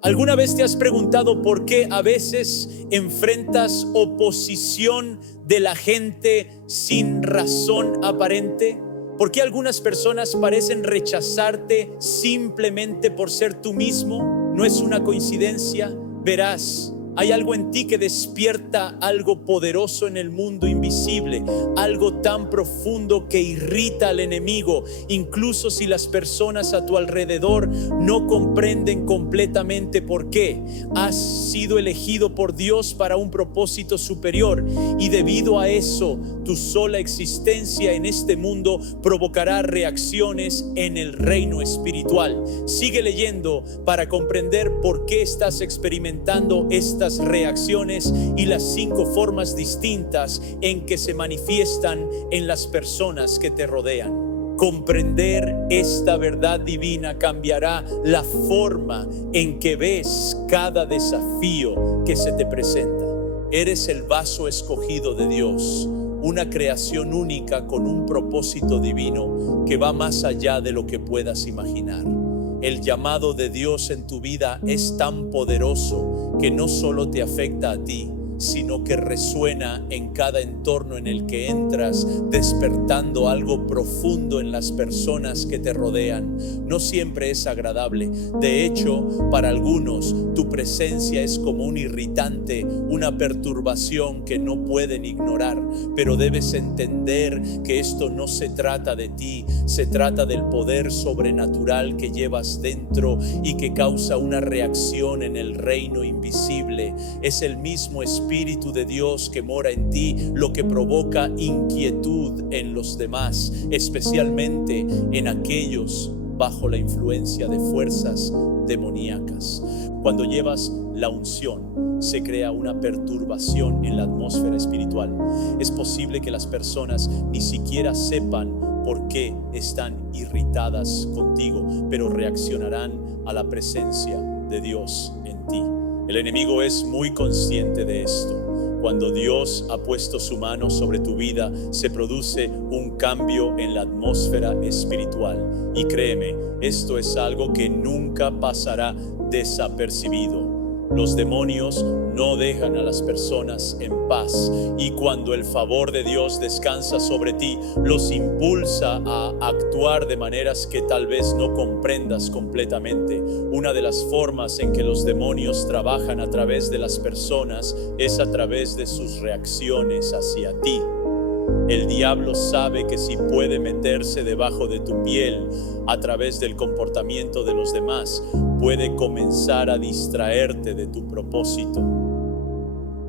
¿Alguna vez te has preguntado por qué a veces enfrentas oposición de la gente sin razón aparente? ¿Por qué algunas personas parecen rechazarte simplemente por ser tú mismo? No es una coincidencia. Verás, hay algo en ti que despierta algo poderoso en el mundo invisible, algo tan profundo que irrita al enemigo, incluso si las personas a tu alrededor no comprenden completamente por qué. Has sido elegido por Dios para un propósito superior y debido a eso, tu sola existencia en este mundo provocará reacciones en el reino espiritual. Sigue leyendo para comprender por qué estás experimentando estas reacciones y las 5 formas distintas en que se manifiestan en las personas que te rodean. Comprender esta verdad divina cambiará la forma en que ves cada desafío que se te presenta. Eres el vaso escogido de Dios, una creación única con un propósito divino que va más allá de lo que puedas imaginar. El llamado de Dios en tu vida es tan poderoso que no solo te afecta a ti, sino que resuena en cada entorno en el que entras, despertando algo profundo en las personas que te rodean. No siempre es agradable. De hecho, para algunos, tu presencia es como un irritante, una perturbación que no pueden ignorar. Pero debes entender que esto no se trata de ti, se trata del poder sobrenatural que llevas dentro y que causa una reacción en el reino invisible. Es el mismo Espíritu de Dios que mora en ti lo que provoca inquietud en los demás, especialmente en aquellos bajo la influencia de fuerzas demoníacas. Cuando llevas la unción, se crea una perturbación en la atmósfera espiritual. Es posible que las personas ni siquiera sepan por qué están irritadas contigo, pero reaccionarán a la presencia de Dios en ti. El enemigo es muy consciente de esto. Cuando Dios ha puesto su mano sobre tu vida, se produce un cambio en la atmósfera espiritual. Y créeme, esto es algo que nunca pasará desapercibido. Los demonios no dejan a las personas en paz, y cuando el favor de Dios descansa sobre ti, los impulsa a actuar de maneras que tal vez no comprendas completamente. Una de las formas en que los demonios trabajan a través de las personas es a través de sus reacciones hacia ti. El diablo sabe que si puede meterse debajo de tu piel a través del comportamiento de los demás, puede comenzar a distraerte de tu propósito.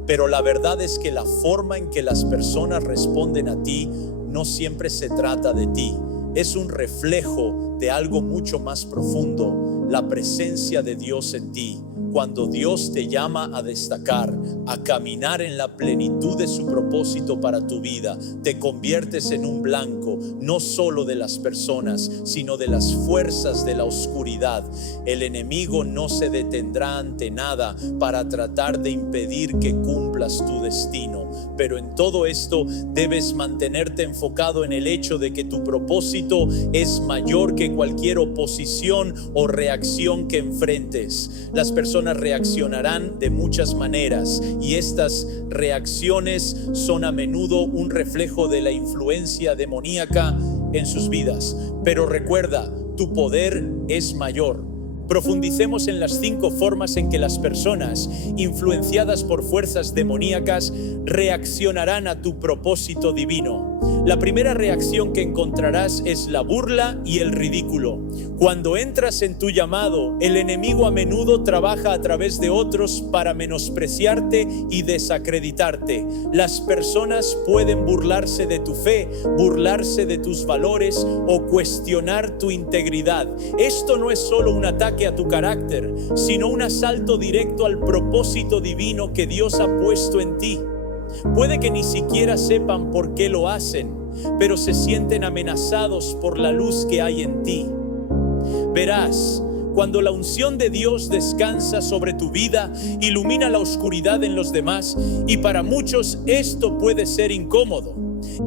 Pero la verdad es que la forma en que las personas responden a ti no siempre se trata de ti. Es un reflejo de algo mucho más profundo, la presencia de Dios en ti. Cuando Dios te llama a destacar, a caminar en la plenitud de su propósito para tu vida, te conviertes en un blanco, no solo de las personas, sino de las fuerzas de la oscuridad. El enemigo no se detendrá ante nada para tratar de impedir que cumplas tu destino. Pero en todo esto debes mantenerte enfocado en el hecho de que tu propósito es mayor que cualquier oposición o reacción que enfrentes. Las personas reaccionarán de muchas maneras y estas reacciones son a menudo un reflejo de la influencia demoníaca en sus vidas. Pero recuerda, tu poder es mayor. Profundicemos en las 5 formas en que las personas influenciadas por fuerzas demoníacas reaccionarán a tu propósito divino. La primera reacción que encontrarás es la burla y el ridículo. Cuando entras en tu llamado, el enemigo a menudo trabaja a través de otros para menospreciarte y desacreditarte. Las personas pueden burlarse de tu fe, burlarse de tus valores o cuestionar tu integridad. Esto no es solo un ataque a tu carácter, sino un asalto directo al propósito divino que Dios ha puesto en ti. Puede que ni siquiera sepan por qué lo hacen, pero se sienten amenazados por la luz que hay en ti. Verás, cuando la unción de Dios descansa sobre tu vida, ilumina la oscuridad en los demás, y para muchos esto puede ser incómodo.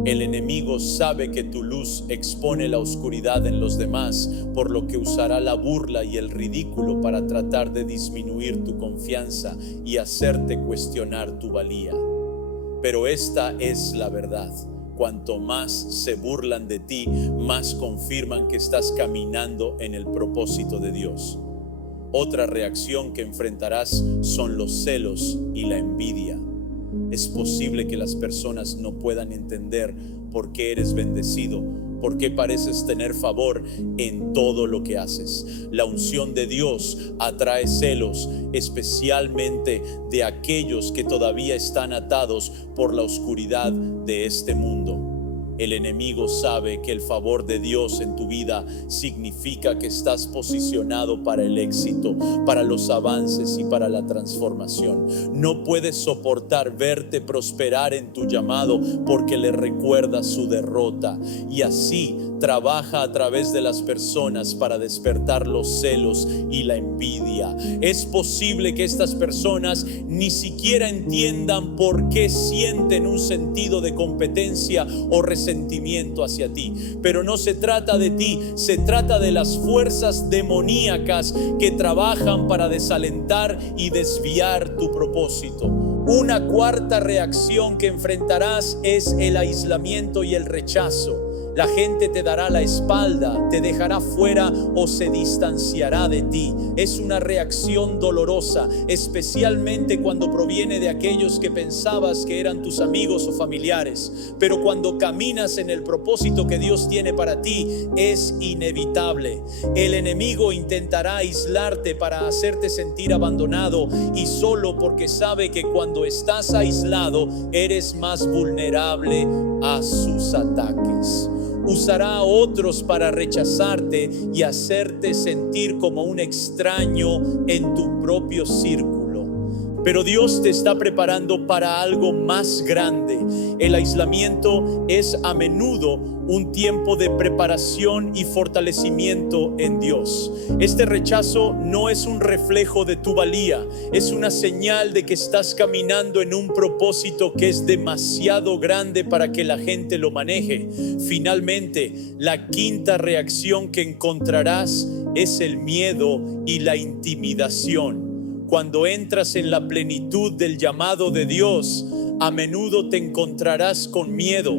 El enemigo sabe que tu luz expone la oscuridad en los demás, por lo que usará la burla y el ridículo para tratar de disminuir tu confianza y hacerte cuestionar tu valía. Pero esta es la verdad. Cuanto más se burlan de ti, más confirman que estás caminando en el propósito de Dios. Otra reacción que enfrentarás son los celos y la envidia. Es posible que las personas no puedan entender por qué eres bendecido, por qué pareces tener favor en todo lo que haces. La unción de Dios atrae celos, especialmente de aquellos que todavía están atados por la oscuridad de este mundo. El enemigo sabe que el favor de Dios en tu vida significa que estás posicionado para el éxito, para los avances y para la transformación. No puedes soportar verte prosperar en tu llamado porque le recuerda su derrota, y así trabaja a través de las personas para despertar los celos y la envidia. Es posible que estas personas ni siquiera entiendan por qué sienten un sentido de competencia o resentimiento hacia ti, pero no se trata de ti, se trata de las fuerzas demoníacas que trabajan para desalentar y desviar tu propósito. Una cuarta reacción que enfrentarás es el aislamiento y el rechazo. La gente te dará la espalda, te dejará fuera o se distanciará de ti. Es una reacción dolorosa, especialmente cuando proviene de aquellos que pensabas que eran tus amigos o familiares. Pero cuando caminas en el propósito que Dios tiene para ti, es inevitable. El enemigo intentará aislarte para hacerte sentir abandonado y solo, porque sabe que cuando estás aislado eres más vulnerable a sus ataques. Usará a otros para rechazarte y hacerte sentir como un extraño en tu propio círculo. Pero Dios te está preparando para algo más grande. El aislamiento es a menudo un tiempo de preparación y fortalecimiento en Dios. Este rechazo no es un reflejo de tu valía, es una señal de que estás caminando en un propósito que es demasiado grande para que la gente lo maneje. Finalmente, la quinta reacción que encontrarás es el miedo y la intimidación. Cuando entras en la plenitud del llamado de Dios, a menudo te encontrarás con miedo,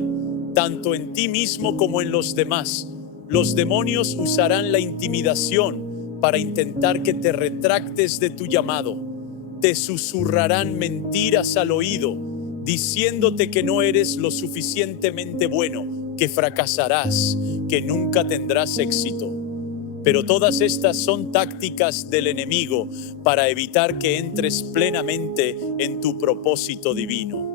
tanto en ti mismo como en los demás. Los demonios usarán la intimidación para intentar que te retractes de tu llamado. Te susurrarán mentiras al oído, diciéndote que no eres lo suficientemente bueno, que fracasarás, que nunca tendrás éxito. Pero todas estas son tácticas del enemigo para evitar que entres plenamente en tu propósito divino.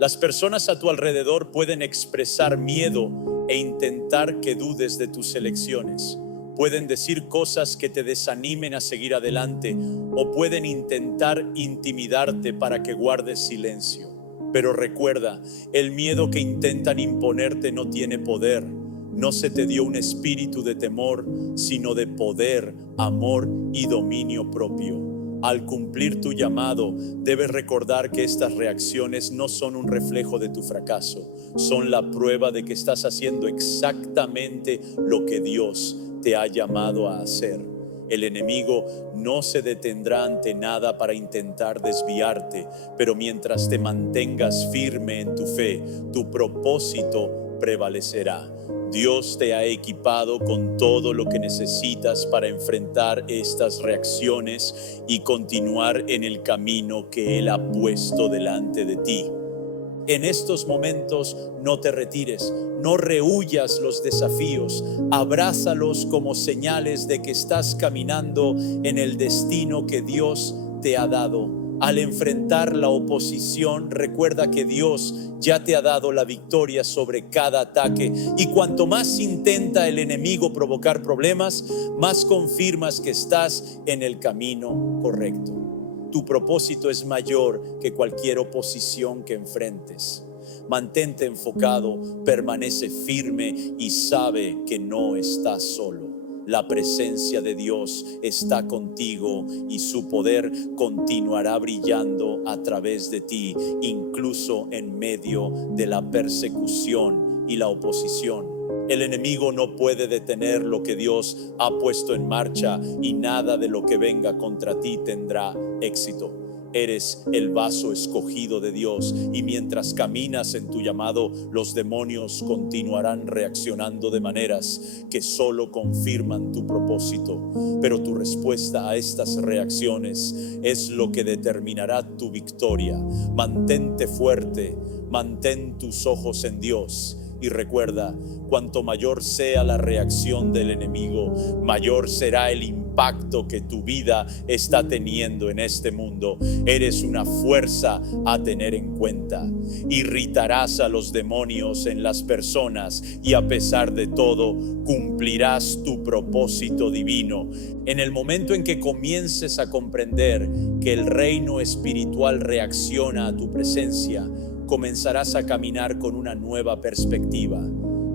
Las personas a tu alrededor pueden expresar miedo e intentar que dudes de tus elecciones. Pueden decir cosas que te desanimen a seguir adelante o pueden intentar intimidarte para que guardes silencio. Pero recuerda, el miedo que intentan imponerte no tiene poder. No se te dio un espíritu de temor, sino de poder, amor y dominio propio. Al cumplir tu llamado, debes recordar que estas reacciones no son un reflejo de tu fracaso, son la prueba de que estás haciendo exactamente lo que Dios te ha llamado a hacer. El enemigo no se detendrá ante nada para intentar desviarte, pero mientras te mantengas firme en tu fe, tu propósito prevalecerá. Dios te ha equipado con todo lo que necesitas para enfrentar estas reacciones y continuar en el camino que Él ha puesto delante de ti. En estos momentos no te retires, no rehuyas los desafíos, abrázalos como señales de que estás caminando en el destino que Dios te ha dado. Al enfrentar la oposición, recuerda que Dios ya te ha dado la victoria sobre cada ataque, y cuanto más intenta el enemigo provocar problemas, más confirmas que estás en el camino correcto. Tu propósito es mayor que cualquier oposición que enfrentes. Mantente enfocado, permanece firme y sabe que no estás solo. la presencia de Dios está contigo y su poder continuará brillando a través de ti, incluso en medio de la persecución y la oposición. El enemigo no puede detener lo que Dios ha puesto en marcha y nada de lo que venga contra ti tendrá éxito. Eres el vaso escogido de Dios y mientras caminas en tu llamado, los demonios continuarán reaccionando de maneras que solo confirman tu propósito. Pero tu respuesta a estas reacciones es lo que determinará tu victoria. Mantente fuerte, mantén tus ojos en Dios. Y recuerda, cuanto mayor sea la reacción del enemigo, mayor será el impacto que tu vida está teniendo en este mundo. Eres una fuerza a tener en cuenta. Irritarás a los demonios en las personas y a pesar de todo, cumplirás tu propósito divino. En el momento en que comiences a comprender que el reino espiritual reacciona a tu presencia, comenzarás a caminar con una nueva perspectiva.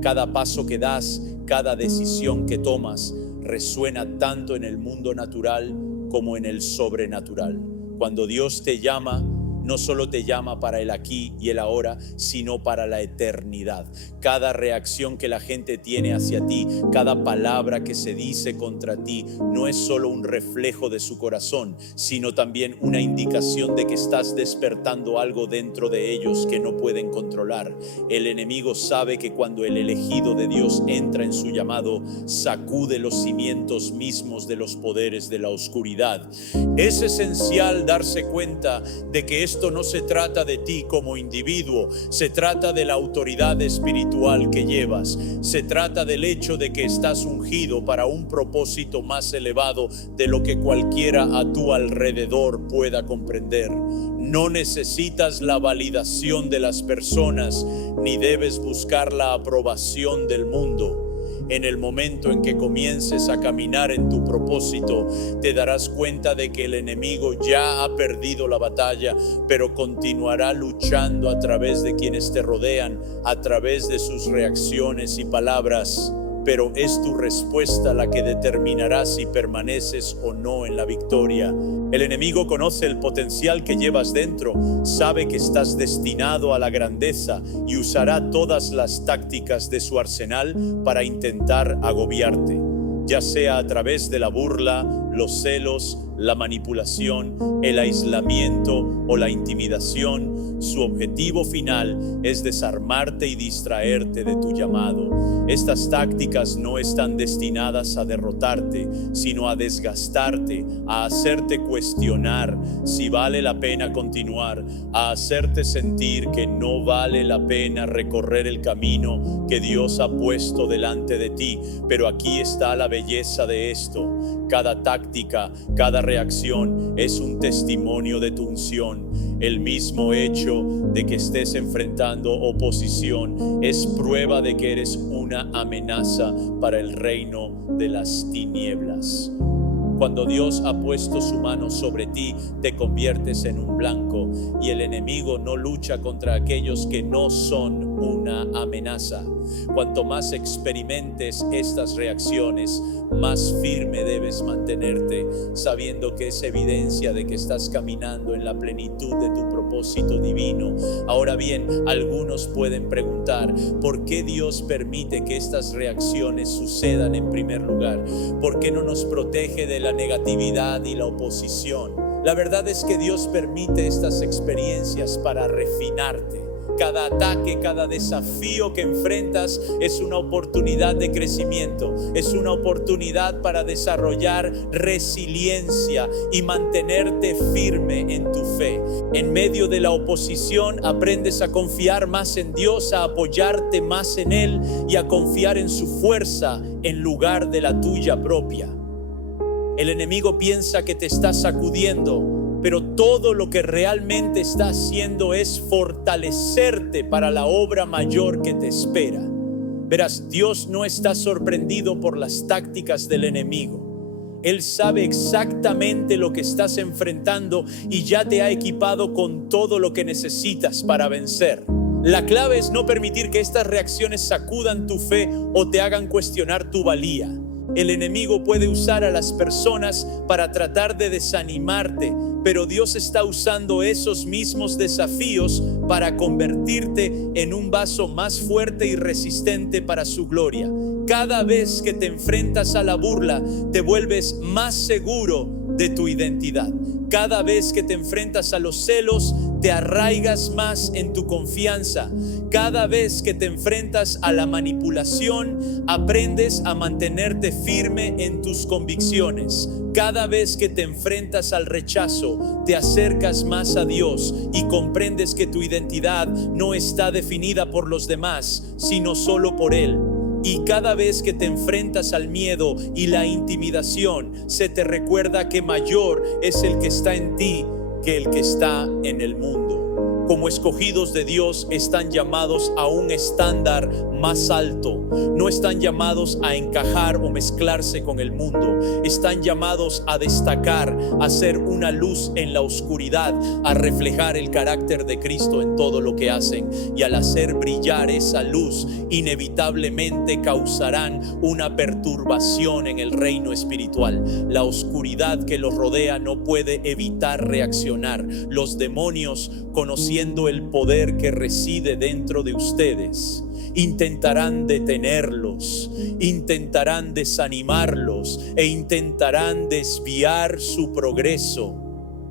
Cada paso que das, cada decisión que tomas, resuena tanto en el mundo natural como en el sobrenatural. Cuando Dios te llama, no solo te llama para el aquí y el ahora, sino para la eternidad. Cada reacción que la gente tiene hacia ti, cada palabra que se dice contra ti, no es solo un reflejo de su corazón, sino también una indicación de que estás despertando algo dentro de ellos que no pueden controlar. El enemigo sabe que cuando el elegido de Dios entra en su llamado, sacude los cimientos mismos de los poderes de la oscuridad. Es esencial darse cuenta de que esto no se trata de ti como individuo, se trata de la autoridad espiritual que llevas, se trata del hecho de que estás ungido para un propósito más elevado de lo que cualquiera a tu alrededor pueda comprender. No necesitas la validación de las personas, ni debes buscar la aprobación del mundo. En el momento en que comiences a caminar en tu propósito, te darás cuenta de que el enemigo ya ha perdido la batalla, pero continuará luchando a través de quienes te rodean, a través de sus reacciones y palabras. Pero es tu respuesta la que determinará si permaneces o no en la victoria. El enemigo conoce el potencial que llevas dentro, sabe que estás destinado a la grandeza y usará todas las tácticas de su arsenal para intentar agobiarte, ya sea a través de la burla, los celos, la manipulación, el aislamiento o la intimidación. Su objetivo final es desarmarte y distraerte de tu llamado. Estas tácticas no están destinadas a derrotarte, sino a desgastarte, a hacerte cuestionar si vale la pena continuar, a hacerte sentir que no vale la pena recorrer el camino que Dios ha puesto delante de ti. Pero aquí está la belleza de esto. Cada táctica, cada reacción es un testimonio de tu unción. El mismo hecho de que estés enfrentando oposición es prueba de que eres una amenaza para el reino de las tinieblas. Cuando Dios ha puesto su mano sobre ti, te conviertes en un blanco y el enemigo no lucha contra aquellos que no son una amenaza. Cuanto más experimentes estas reacciones, más firme debes mantenerte, sabiendo que es evidencia de que estás caminando en la plenitud de tu propósito divino. Ahora bien, algunos pueden preguntar, ¿por qué Dios permite que estas reacciones sucedan en primer lugar? ¿Por qué no nos protege de la negatividad y la oposición? La verdad es que Dios permite estas experiencias para refinarte. Cada ataque, cada desafío que enfrentas es una oportunidad de crecimiento, es una oportunidad para desarrollar resiliencia y mantenerte firme en tu fe. En medio de la oposición aprendes a confiar más en Dios, a apoyarte más en Él y a confiar en su fuerza en lugar de la tuya propia. El enemigo piensa que te está sacudiendo, pero todo lo que realmente está haciendo es fortalecerte para la obra mayor que te espera. Verás, Dios no está sorprendido por las tácticas del enemigo. Él sabe exactamente lo que estás enfrentando y ya te ha equipado con todo lo que necesitas para vencer. La clave es no permitir que estas reacciones sacudan tu fe o te hagan cuestionar tu valía. El enemigo puede usar a las personas para tratar de desanimarte, pero Dios está usando esos mismos desafíos para convertirte en un vaso más fuerte y resistente para su gloria. Cada vez que te enfrentas a la burla, te vuelves más seguro de tu identidad. Cada vez que te enfrentas a los celos, te arraigas más en tu confianza. Cada vez que te enfrentas a la manipulación, aprendes a mantenerte firme en tus convicciones. Cada vez que te enfrentas al rechazo, te acercas más a Dios y comprendes que tu identidad no está definida por los demás, sino solo por Él. Y cada vez que te enfrentas al miedo y la intimidación, se te recuerda que mayor es el que está en ti que el que está en el mundo. Como escogidos de Dios, están llamados a un estándar más alto. No están llamados a encajar o mezclarse con el mundo. Están llamados a destacar, a ser una luz en la oscuridad, a reflejar el carácter de Cristo en todo lo que hacen. Y al hacer brillar esa luz, inevitablemente causarán una perturbación en el reino espiritual. La oscuridad que los rodea no puede evitar reaccionar. Los demonios, conociendo el poder que reside dentro de ustedes, intentarán detenerlos, intentarán desanimarlos e intentarán desviar su progreso,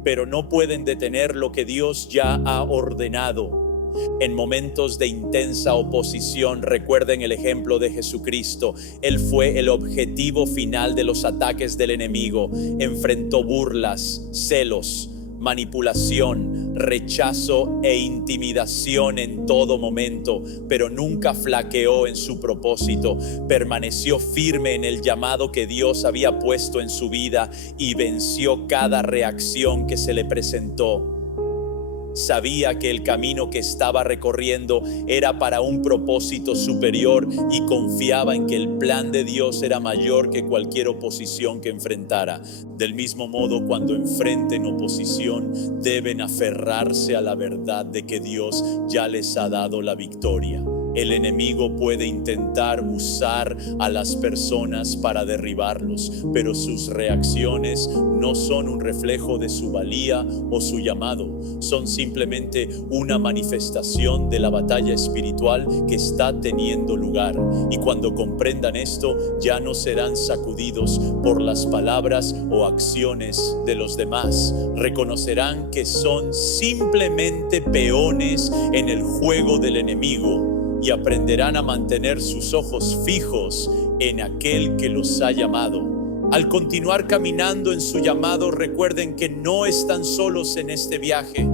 pero no pueden detener lo que Dios ya ha ordenado. En momentos de intensa oposición, recuerden el ejemplo de Jesucristo. Él fue el objetivo final de los ataques del enemigo. Enfrentó burlas, celos, manipulación, rechazo e intimidación en todo momento, pero nunca flaqueó en su propósito. Permaneció firme en el llamado que Dios había puesto en su vida y venció cada reacción que se le presentó. Sabía que el camino que estaba recorriendo era para un propósito superior y confiaba en que el plan de Dios era mayor que cualquier oposición que enfrentara. Del mismo modo, cuando enfrenten oposición, deben aferrarse a la verdad de que Dios ya les ha dado la victoria. El enemigo puede intentar usar a las personas para derribarlos, pero sus reacciones no son un reflejo de su valía o su llamado. Son simplemente una manifestación de la batalla espiritual que está teniendo lugar. Y cuando comprendan esto, ya no serán sacudidos por las palabras o acciones de los demás. Reconocerán que son simplemente peones en el juego del enemigo, y aprenderán a mantener sus ojos fijos en aquel que los ha llamado. Al continuar caminando en su llamado, recuerden que no están solos en este viaje.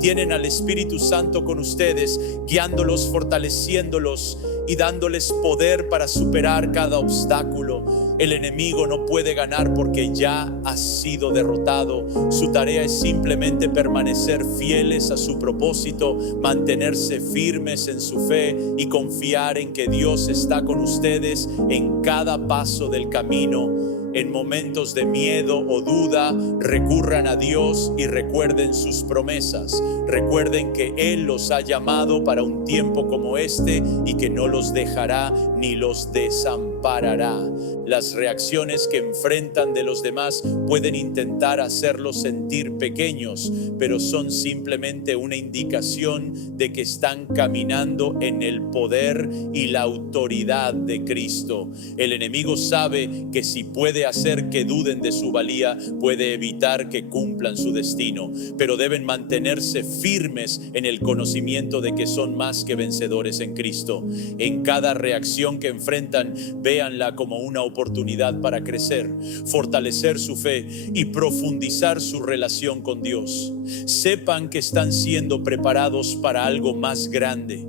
Tienen al Espíritu Santo con ustedes, guiándolos, fortaleciéndolos y dándoles poder para superar cada obstáculo. El enemigo no puede ganar porque ya ha sido derrotado. Su tarea es simplemente permanecer fieles a su propósito, mantenerse firmes en su fe y confiar en que Dios está con ustedes en cada paso del camino. En momentos de miedo o duda, recurran a Dios y recuerden sus promesas. Recuerden que Él los ha llamado para un tiempo como este y que no los dejará ni los desamparará. Las reacciones que enfrentan de los demás pueden intentar hacerlos sentir pequeños, pero son simplemente una indicación de que están caminando en el poder y la autoridad de Cristo. El enemigo sabe que si puede hacer que duden de su valía, puede evitar que cumplan su destino, pero deben mantenerse firmes en el conocimiento de que son más que vencedores en Cristo. En cada reacción que enfrentan, véanla como una oportunidad para crecer, fortalecer su fe y profundizar su relación con Dios. Sepan que están siendo preparados para algo más grande.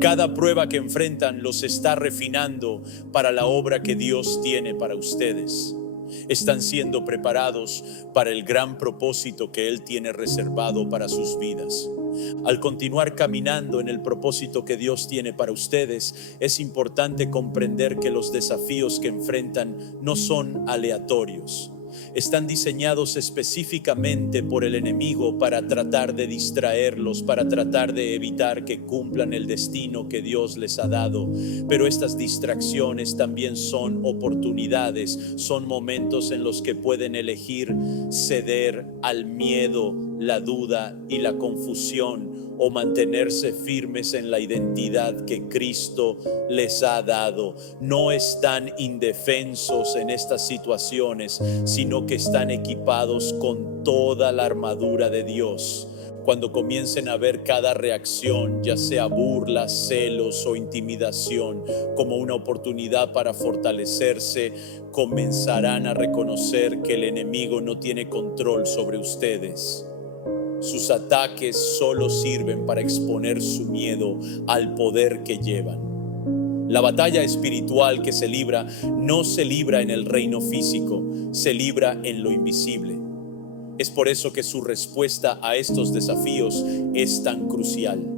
Cada prueba que enfrentan los está refinando para la obra que Dios tiene para ustedes. Están siendo preparados para el gran propósito que Él tiene reservado para sus vidas. Al continuar caminando en el propósito que Dios tiene para ustedes, es importante comprender que los desafíos que enfrentan no son aleatorios. están diseñados específicamente por el enemigo para tratar de distraerlos, para tratar de evitar que cumplan el destino que Dios les ha dado. Pero estas distracciones también son oportunidades, son momentos en los que pueden elegir ceder al miedo, la duda y la confusión, o mantenerse firmes en la identidad que Cristo les ha dado. No están indefensos en estas situaciones, sino que están equipados con toda la armadura de Dios. Cuando comiencen a ver cada reacción, ya sea burla, celos o intimidación, como una oportunidad para fortalecerse, comenzarán a reconocer que el enemigo no tiene control sobre ustedes. Sus ataques solo sirven para exponer su miedo al poder que llevan. La batalla espiritual que se libra no se libra en el reino físico, se libra en lo invisible. Es por eso que su respuesta a estos desafíos es tan crucial.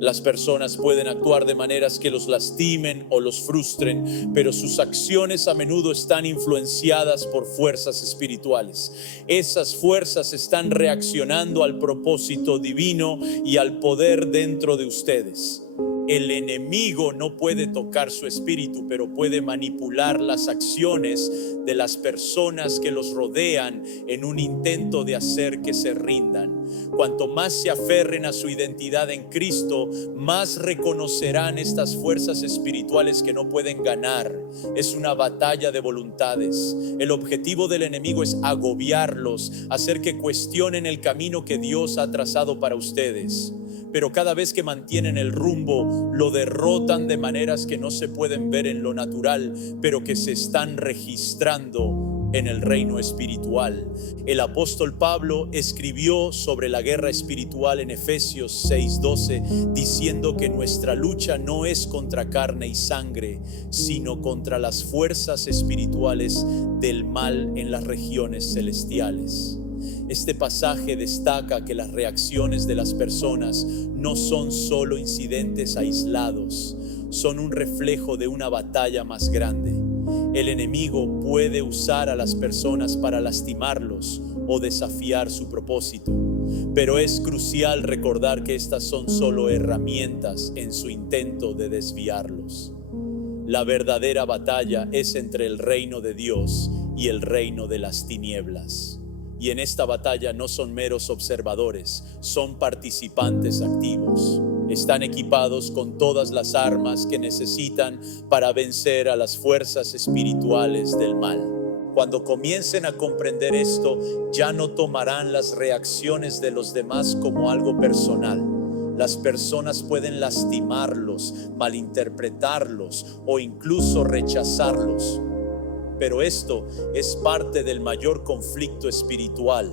Las personas pueden actuar de maneras que los lastimen o los frustren, pero sus acciones a menudo están influenciadas por fuerzas espirituales. Esas fuerzas están reaccionando al propósito divino y al poder dentro de ustedes. El enemigo no puede tocar su espíritu, pero puede manipular las acciones de las personas que los rodean en un intento de hacer que se rindan. Cuanto más se aferren a su identidad en Cristo, más reconocerán estas fuerzas espirituales que no pueden ganar. Es una batalla de voluntades. El objetivo del enemigo es agobiarlos, hacer que cuestionen el camino que Dios ha trazado para ustedes. Pero cada vez que mantienen el rumbo, lo derrotan de maneras que no se pueden ver en lo natural, pero que se están registrando en el reino espiritual. El apóstol Pablo escribió sobre la guerra espiritual en Efesios 6:12, diciendo que nuestra lucha no es contra carne y sangre, sino contra las fuerzas espirituales del mal en las regiones celestiales. Este pasaje destaca que las reacciones de las personas no son solo incidentes aislados, son un reflejo de una batalla más grande. El enemigo puede usar a las personas para lastimarlos o desafiar su propósito, pero es crucial recordar que estas son solo herramientas en su intento de desviarlos. La verdadera batalla es entre el reino de Dios y el reino de las tinieblas. Y en esta batalla no son meros observadores, son participantes activos. Están equipados con todas las armas que necesitan para vencer a las fuerzas espirituales del mal. Cuando comiencen a comprender esto, ya no tomarán las reacciones de los demás como algo personal. Las personas pueden lastimarlos, malinterpretarlos o incluso rechazarlos. Pero esto es parte del mayor conflicto espiritual.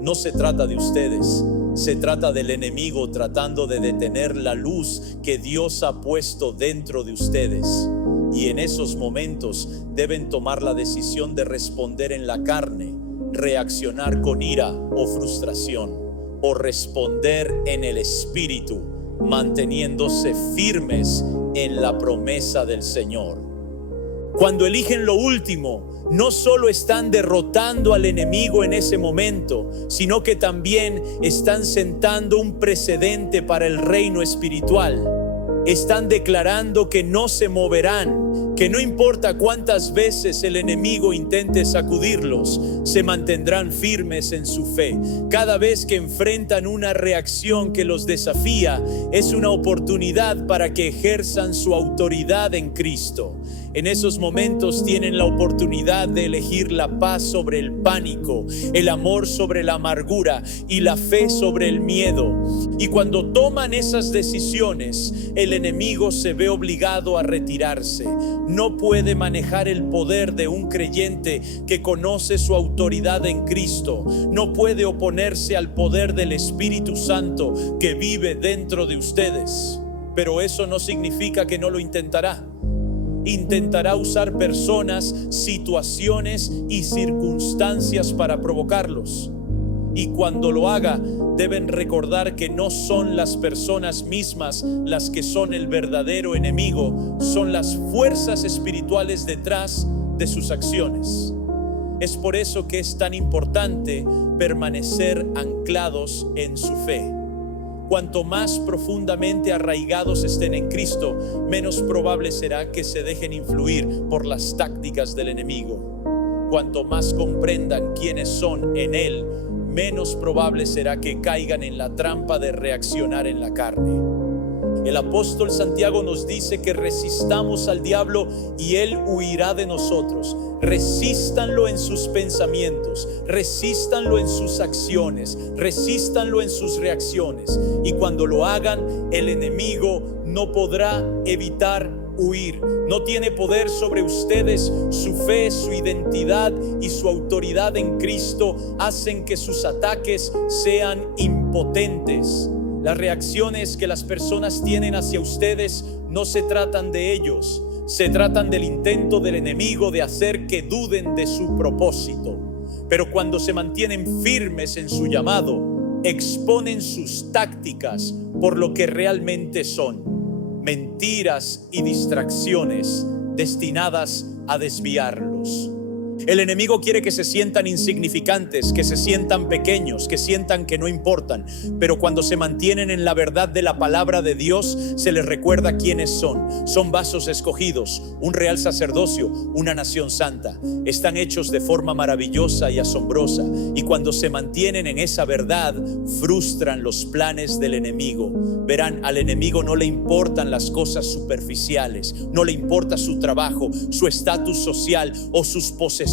No se trata de ustedes, se trata del enemigo tratando de detener la luz que Dios ha puesto dentro de ustedes. Y en esos momentos deben tomar la decisión de responder en la carne, reaccionar con ira o frustración, o responder en el espíritu, manteniéndose firmes en la promesa del Señor. Cuando eligen lo último, no solo están derrotando al enemigo en ese momento, sino que también están sentando un precedente para el reino espiritual. Están declarando que no se moverán, que no importa cuántas veces el enemigo intente sacudirlos, se mantendrán firmes en su fe. Cada vez que enfrentan una reacción que los desafía, es una oportunidad para que ejerzan su autoridad en Cristo. En esos momentos tienen la oportunidad de elegir la paz sobre el pánico, el amor sobre la amargura y la fe sobre el miedo. Y cuando toman esas decisiones, el enemigo se ve obligado a retirarse. No puede manejar el poder de un creyente que conoce su autoridad en Cristo. No puede oponerse al poder del Espíritu Santo que vive dentro de ustedes. Pero eso no significa que no lo intentará. Intentará usar personas, situaciones y circunstancias para provocarlos. Y cuando lo haga, deben recordar que no son las personas mismas las que son el verdadero enemigo, son las fuerzas espirituales detrás de sus acciones. Es por eso que es tan importante permanecer anclados en su fe. Cuanto más profundamente arraigados estén en Cristo, menos probable será que se dejen influir por las tácticas del enemigo. Cuanto más comprendan quiénes son en Él, menos probable será que caigan en la trampa de reaccionar en la carne. El apóstol Santiago nos dice que resistamos al diablo y él huirá de nosotros. Resístanlo en sus pensamientos, resístanlo en sus acciones, resístanlo en sus reacciones. Y cuando lo hagan, el enemigo no podrá evitar huir. No tiene poder sobre ustedes. Su fe, su identidad y su autoridad en Cristo hacen que sus ataques sean impotentes. Las reacciones que las personas tienen hacia ustedes no se tratan de ellos, se tratan del intento del enemigo de hacer que duden de su propósito. Pero cuando se mantienen firmes en su llamado, exponen sus tácticas por lo que realmente son: mentiras y distracciones destinadas a desviarlos. El enemigo quiere que se sientan insignificantes, que se sientan pequeños, que sientan que no importan. Pero cuando se mantienen en la verdad de la palabra de Dios, se les recuerda quiénes son. Son vasos escogidos, un real sacerdocio, una nación santa. Están hechos de forma maravillosa y asombrosa. Y cuando se mantienen en esa verdad, frustran los planes del enemigo. Verán, al enemigo no le importan las cosas superficiales, no le importa su trabajo, su estatus social o sus posesiones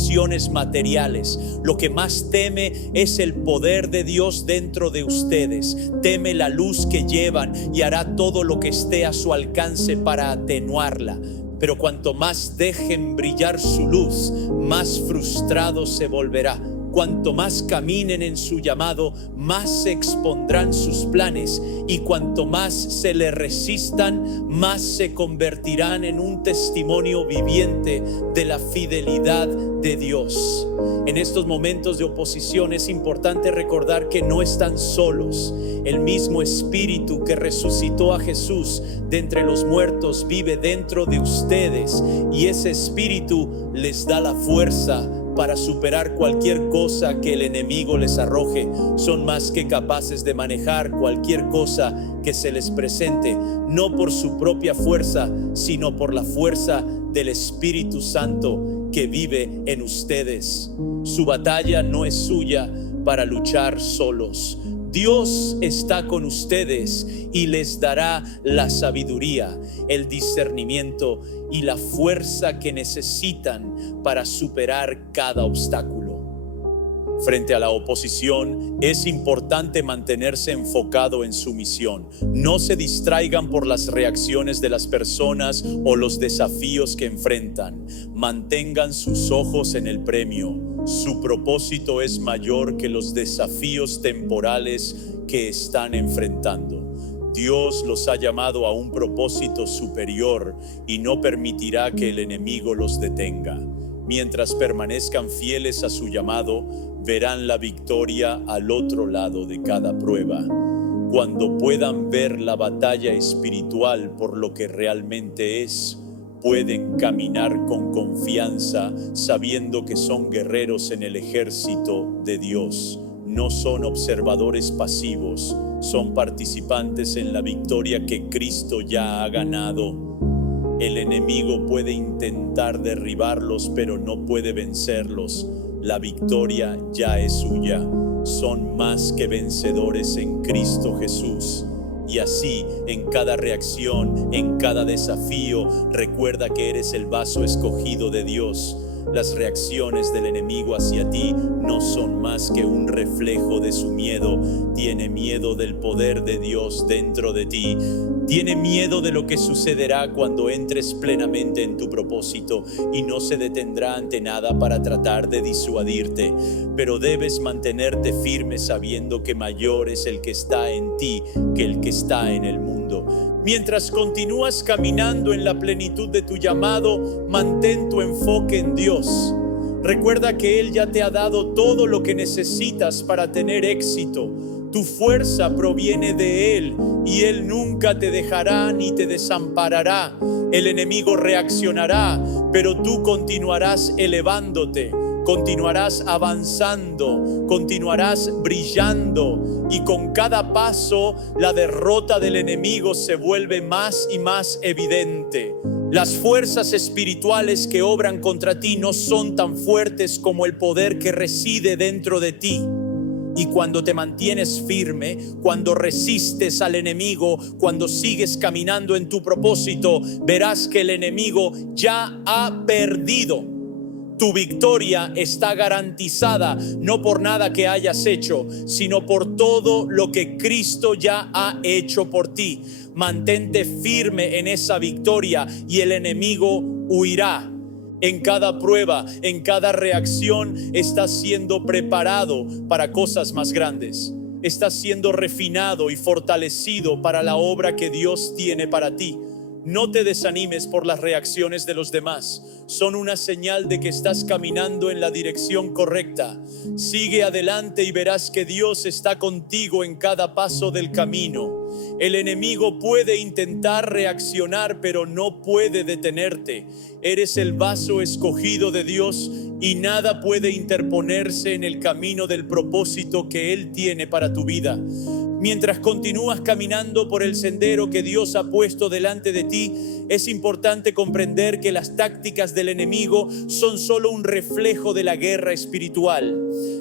materiales. Lo que más teme es el poder de Dios dentro de ustedes. Teme la luz que llevan y hará todo lo que esté a su alcance para atenuarla. Pero cuanto más dejen brillar su luz, más frustrado se volverá. Cuanto más caminen en su llamado, más se expondrán sus planes, y cuanto más se le resistan, más se convertirán en un testimonio viviente de la fidelidad de Dios. En estos momentos de oposición es importante recordar que no están solos. El mismo Espíritu que resucitó a Jesús de entre los muertos vive dentro de ustedes, y ese Espíritu les da la fuerza para superar cualquier cosa que el enemigo les arroje. Son más que capaces de manejar cualquier cosa que se les presente, no por su propia fuerza, sino por la fuerza del Espíritu Santo que vive en ustedes. Su batalla no es suya para luchar solos. Dios está con ustedes y les dará la sabiduría, el discernimiento y la fuerza que necesitan para superar cada obstáculo. Frente a la oposición, es importante mantenerse enfocado en su misión. No se distraigan por las reacciones de las personas o los desafíos que enfrentan. Mantengan sus ojos en el premio. Su propósito es mayor que los desafíos temporales que están enfrentando. Dios los ha llamado a un propósito superior y no permitirá que el enemigo los detenga. Mientras permanezcan fieles a su llamado, verán la victoria al otro lado de cada prueba. Cuando puedan ver la batalla espiritual por lo que realmente es, pueden caminar con confianza sabiendo que son guerreros en el ejército de Dios. No son observadores pasivos, son participantes en la victoria que Cristo ya ha ganado. El enemigo puede intentar derribarlos, pero no puede vencerlos. La victoria ya es suya. Son más que vencedores en Cristo Jesús. Y así, en cada reacción, en cada desafío, recuerda que eres el vaso escogido de Dios. Las reacciones del enemigo hacia ti no son más que un reflejo de su miedo. Tiene miedo del poder de Dios dentro de ti. Tiene miedo de lo que sucederá cuando entres plenamente en tu propósito, y no se detendrá ante nada para tratar de disuadirte. Pero debes mantenerte firme sabiendo que mayor es el que está en ti que el que está en el mundo. Mientras continúas caminando en la plenitud de tu llamado, mantén tu enfoque en Dios. Recuerda que Él ya te ha dado todo lo que necesitas para tener éxito. Tu fuerza proviene de Él y Él nunca te dejará ni te desamparará. El enemigo reaccionará, pero tú continuarás elevándote. continuarás avanzando, continuarás brillando, y con cada paso la derrota del enemigo se vuelve más y más evidente. Las fuerzas espirituales que obran contra ti no son tan fuertes como el poder que reside dentro de ti. Y cuando te mantienes firme, cuando resistes al enemigo, cuando sigues caminando en tu propósito, verás que el enemigo ya ha perdido. Tu victoria está garantizada, no por nada que hayas hecho, sino por todo lo que Cristo ya ha hecho por ti. Mantente firme en esa victoria y el enemigo huirá. En cada prueba, en cada reacción, estás siendo preparado para cosas más grandes. Estás siendo refinado y fortalecido para la obra que Dios tiene para ti. No te desanimes por las reacciones de los demás. Son una señal de que estás caminando en la dirección correcta. Sigue adelante y verás que Dios está contigo en cada paso del camino. El enemigo puede intentar reaccionar, pero no puede detenerte. Eres el vaso escogido de Dios y nada puede interponerse en el camino del propósito que Él tiene para tu vida. Mientras continúas caminando por el sendero que Dios ha puesto delante de ti, es importante comprender que las tácticas del enemigo son solo un reflejo de la guerra espiritual.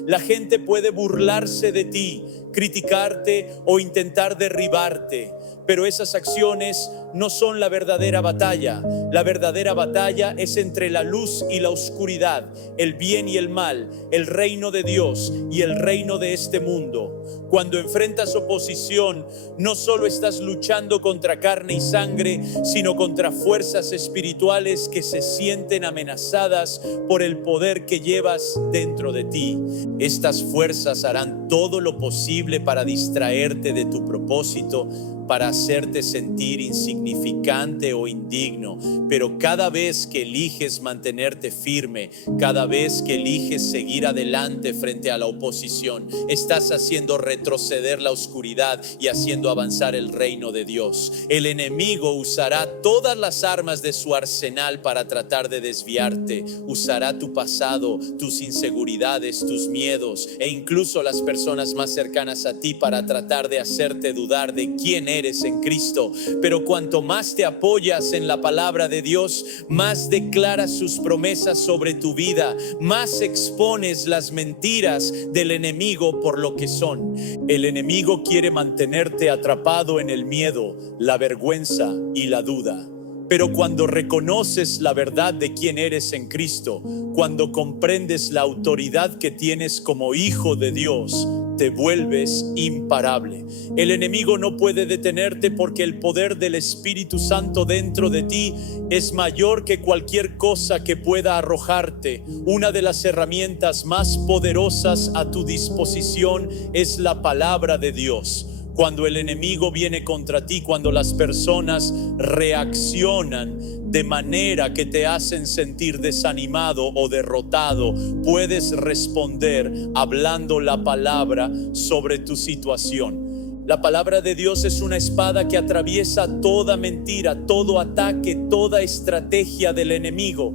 La gente puede burlarse de ti, criticarte o intentar derribarte, pero esas acciones no son la verdadera batalla. La verdadera batalla es entre la luz y la oscuridad, el bien y el mal, el reino de Dios y el reino de este mundo. Cuando enfrentas oposición, no solo estás luchando contra carne y sangre, sino contra fuerzas espirituales que se sienten amenazadas por el poder que llevas dentro de ti. Estas fuerzas harán todo lo posible para distraerte de tu propósito, para hacerte sentir insignificante o indigno. Pero cada vez que eliges mantenerte firme, cada vez que eliges seguir adelante frente a la oposición, estás haciendo retroceder la oscuridad y haciendo avanzar el reino de Dios. El enemigo usará todas las armas de su arsenal para tratar de desviarte. Usará tu pasado, tus inseguridades, tus miedos e incluso las personas más cercanas a ti para tratar de hacerte dudar de quién eres en Cristo. Pero cuanto más te apoyas en la palabra de Dios, más declaras sus promesas sobre tu vida, más expones las mentiras del enemigo por lo que son. El enemigo quiere mantenerte atrapado en el miedo, la vergüenza y la duda. Pero cuando reconoces la verdad de quién eres en Cristo, cuando comprendes la autoridad que tienes como hijo de Dios, te vuelves imparable. El enemigo no puede detenerte porque el poder del Espíritu Santo dentro de ti es mayor que cualquier cosa que pueda arrojarte. Una de las herramientas más poderosas a tu disposición es la palabra de Dios. Cuando el enemigo viene contra ti, cuando las personas reaccionan de manera que te hacen sentir desanimado o derrotado, puedes responder hablando la palabra sobre tu situación. La palabra de Dios es una espada que atraviesa toda mentira, todo ataque, toda estrategia del enemigo.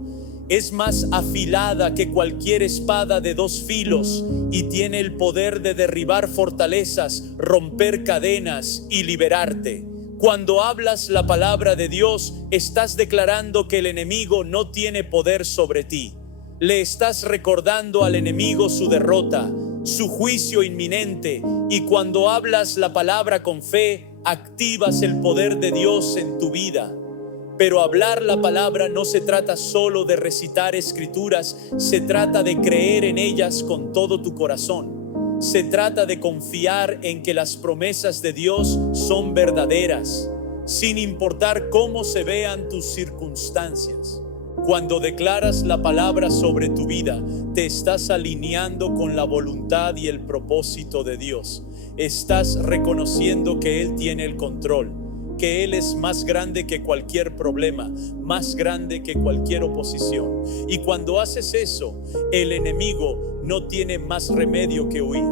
Es más afilada que cualquier espada de dos filos y tiene el poder de derribar fortalezas, romper cadenas y liberarte. Cuando hablas la palabra de Dios, estás declarando que el enemigo no tiene poder sobre ti. Le estás recordando al enemigo su derrota, su juicio inminente, y cuando hablas la palabra con fe, activas el poder de Dios en tu vida. Pero hablar la palabra no se trata solo de recitar escrituras, se trata de creer en ellas con todo tu corazón. Se trata de confiar en que las promesas de Dios son verdaderas, sin importar cómo se vean tus circunstancias. Cuando declaras la palabra sobre tu vida, te estás alineando con la voluntad y el propósito de Dios. Estás reconociendo que Él tiene el control, que Él es más grande que cualquier problema, más grande que cualquier oposición. Y cuando haces eso, el enemigo no tiene más remedio que huir.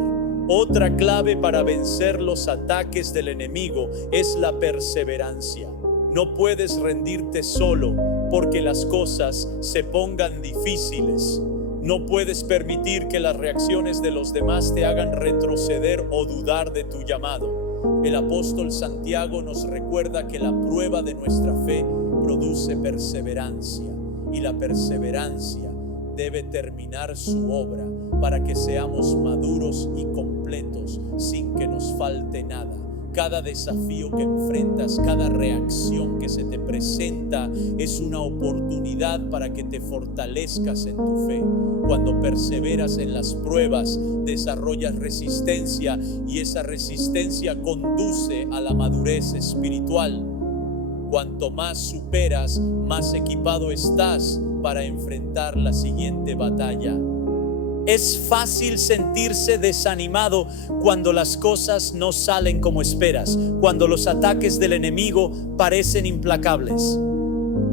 Otra clave para vencer los ataques del enemigo es la perseverancia. No puedes rendirte solo porque las cosas se pongan difíciles. No puedes permitir que las reacciones de los demás te hagan retroceder o dudar de tu llamado. El apóstol Santiago nos recuerda que la prueba de nuestra fe produce perseverancia, y la perseverancia debe terminar su obra para que seamos maduros y completos sin que nos falte nada. Cada desafío que enfrentas, cada reacción que se te presenta es una oportunidad para que te fortalezcas en tu fe. Cuando perseveras en las pruebas, desarrollas resistencia, y esa resistencia conduce a la madurez espiritual. Cuanto más superas, más equipado estás para enfrentar la siguiente batalla. Es fácil sentirse desanimado cuando las cosas no salen como esperas, cuando los ataques del enemigo parecen implacables.